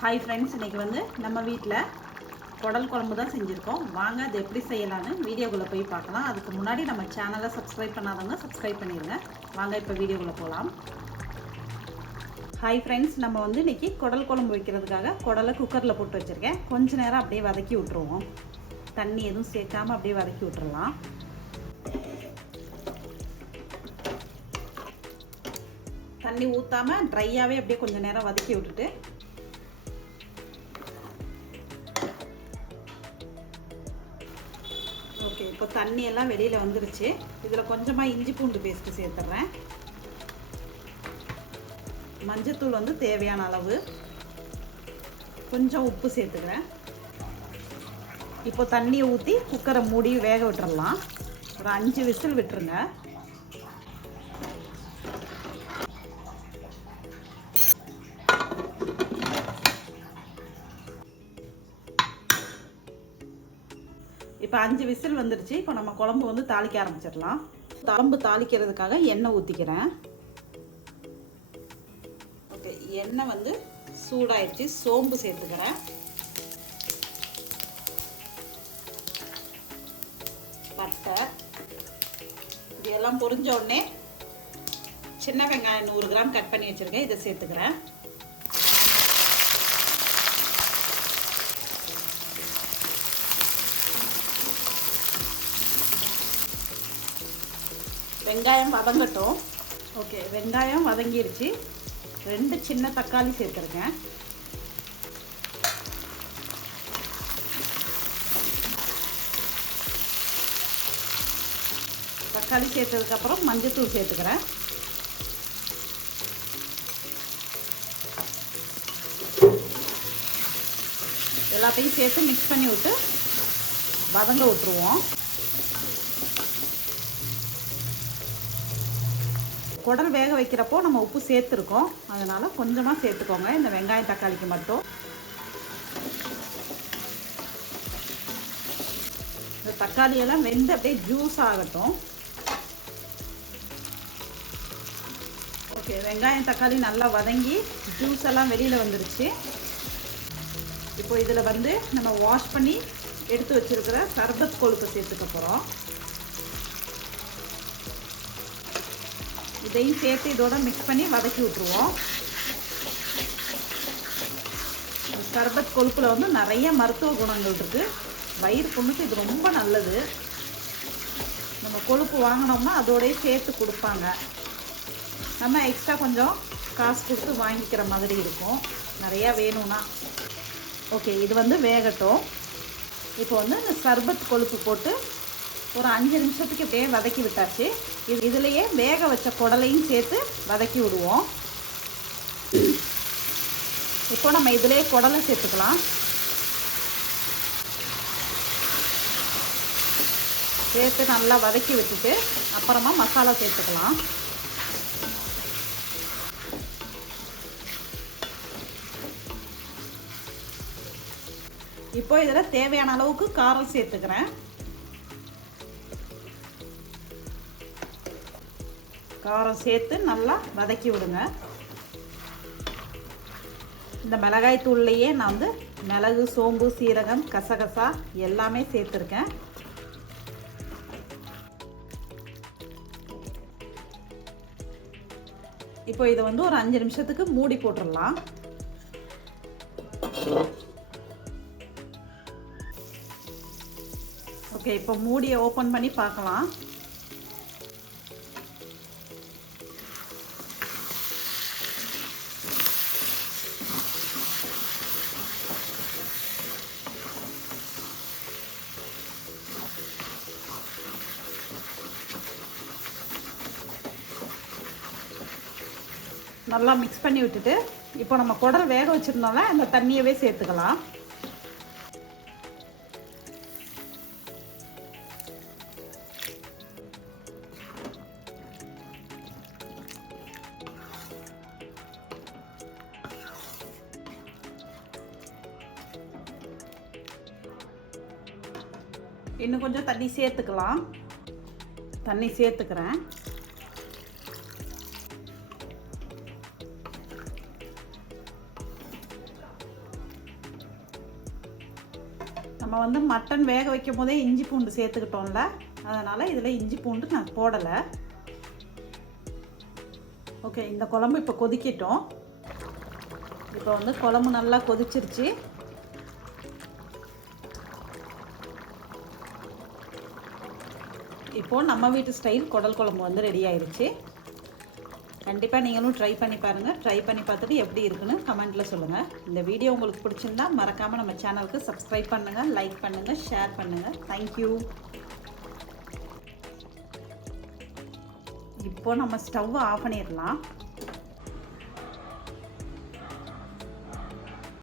Hi friends இன்னைக்கு வந்து நம்ம வீட்டில் குடல் குழம்பு தான் செஞ்சுருக்கோம். வாங்க அது எப்படி செய்யலான்னு வீடியோக்குள்ளே போய் பார்க்கலாம். அதுக்கு முன்னாடி நம்ம சேனலை சப்ஸ்கிரைப் பண்ணாதவங்க சப்ஸ்கிரைப் பண்ணிடுங்க வாங்க இப்போ வீடியோக்குள்ளே போகலாம் ஹாய் ஃப்ரெண்ட்ஸ் நம்ம வந்து இன்னைக்கு குடல் குழம்பு வைக்கிறதுக்காக குடலை குக்கரில் போட்டு வச்சுருக்கேன். கொஞ்ச நேரம் அப்படியே வதக்கி விட்ருவோம் தண்ணி எதுவும் சேர்க்காமல் அப்படியே வதக்கி விட்டுறலாம். தண்ணி ஊற்றாம ட்ரையாகவே அப்படியே கொஞ்சம் நேரம் வதக்கி விட்டுட்டு இப்போ தண்ணி எல்லாம் வெளியில் வந்துருச்சு. இதில் கொஞ்சமாக இஞ்சி பூண்டு பேஸ்ட்டு சேர்த்துட்றேன். மஞ்சத்தூள் வந்து தேவையான அளவு. கொஞ்சம் உப்பு சேர்த்துக்கிறேன். இப்போ தண்ணியை ஊற்றி குக்கரை மூடி வேக விட்டுறலாம். ஒரு அஞ்சு விசில் விட்டுருங்க. இப்போ அஞ்சு விசில் வந்துருச்சு. இப்போ நம்ம குழம்பு வந்து தாளிக்க ஆரம்பிச்சிடலாம். குழம்பு தாளிக்கிறதுக்காக எண்ணெய் ஊற்றிக்கிறேன் ஓகே எண்ணெய் வந்து சூடாயிடுச்சு. சோம்பு சேர்த்துக்கிறேன். பட்டை. இதெல்லாம் பொரிஞ்ச உடனே சின்ன வெங்காயம் நூறு கிராம் கட் பண்ணி வச்சுருக்கேன். இதை சேர்த்துக்கிறேன். வெங்காயம் வதங்கட்டும். ஓகே வெங்காயம் வதங்கிருச்சு. ரெண்டு சின்ன தக்காளி சேர்த்துருக்கேன் தக்காளி சேர்த்ததுக்கப்புறம் மஞ்சத்தூள் சேர்த்துக்கிறேன். எல்லாத்தையும் சேர்த்து மிக்ஸ் பண்ணி விட்டு வதங்க விட்டுருவோம். குடல் வேக வைக்கிறப்போ நம்ம உப்பு சேர்த்துருக்கோம். அதனால் கொஞ்சமாக சேர்த்துக்கோங்க. இந்த வெங்காயம் தக்காளிக்கு மட்டும். இந்த தக்காளியெல்லாம் வெந்து அப்படியே ஜூஸ் ஆகட்டும். ஓகே வெங்காயம் தக்காளி நல்லா வதங்கி ஜூஸ் எல்லாம் வெளியில் வந்துருச்சு. இப்போ இதில் வந்து நம்ம வாஷ் பண்ணி எடுத்து வச்சுருக்கிற சர்பத் கொழுப்பை சேர்த்துக்க போகிறோம் இதையும் சேர்த்து இதோட மிக்ஸ் பண்ணி வதக்கி விட்ருவோம் சர்பத் கொழுப்பில் வந்து நிறைய மருத்துவ குணங்கள் இருக்குது வயிறு புண்ணுக்கு இது ரொம்ப நல்லது. நம்ம கொழுப்பு வாங்கினோம்னா அதோடய சேர்த்து கொடுப்பாங்க. நம்ம எக்ஸ்ட்ரா கொஞ்சம் காசு கொடுத்து வாங்கிக்கிற மாதிரி இருக்கும். நிறையா வேணும்னா. ஓகே இது வந்து வேகட்டும். இப்போ வந்து இந்த சர்பத் கொழுப்பு போட்டு ஒரு அஞ்சு நிமிஷத்துக்கு இப்படியே வதக்கி விட்டாச்சு. இது இதுலேயே வேக வச்ச குடலையும் சேர்த்து வதக்கி விடுவோம். இப்போ நம்ம இதிலே குடலை சேர்த்துக்கலாம். சேர்த்து நல்லா வதக்கி விட்டுட்டு அப்புறமா மசாலா சேர்த்துக்கலாம். இப்போ இதில் தேவையான அளவுக்கு காரம் சேர்த்துக்கிறேன். காரம் சேர்த்து நல்லா வதக்கி விடுங்க. இந்த மிளகாய் தூள்லையே நான் வந்து மிளகு சோம்பு சீரகம் கசகசா எல்லாமே சேர்த்துருக்கேன். இப்போ இதை வந்து ஒரு அஞ்சு நிமிஷத்துக்கு மூடி போட்டுடலாம். ஓகே இப்போ மூடியை ஓப்பன் பண்ணி பார்க்கலாம். நல்லா மிக்ஸ் பண்ணி விட்டுட்டு இப்போ நம்ம குடல் வேக வச்சுருந்தோம்ல அந்த தண்ணியவே சேர்த்துக்கலாம். இன்னும் கொஞ்சம் தண்ணி சேர்த்துக்கலாம். தண்ணி சேர்த்துக்கிறேன். நம்ம வந்து மட்டன் வேக வைக்கும் போதே இஞ்சி பூண்டு சேர்த்துக்கிட்டோம்ல. அதனால் இதில் இஞ்சி பூண்டு நான் போடலை. ஓகே இந்த குழம்பு இப்போ கொதிக்கட்டும். இப்போ வந்து குழம்பு நல்லா கொதிச்சிருச்சு. இப்போது நம்ம வீட்டு ஸ்டைல் குடல் குழம்பு வந்து ரெடி ஆயிடுச்சு கண்டிப்பாக நீங்களும் ட்ரை பண்ணி பாருங்கள் ட்ரை பண்ணி பார்த்துட்டு எப்படி இருக்குன்னு கமெண்ட்டில் சொல்லுங்கள் இந்த வீடியோ உங்களுக்கு பிடிச்சிருந்தா மறக்காமல் நம்ம சேனலுக்கு சப்ஸ்கிரைப் பண்ணுங்கள் லைக் பண்ணுங்கள் ஷேர் பண்ணுங்கள் தேங்க்யூ இப்போ நம்ம ஸ்டவ் ஆஃப் பண்ணிடலாம்.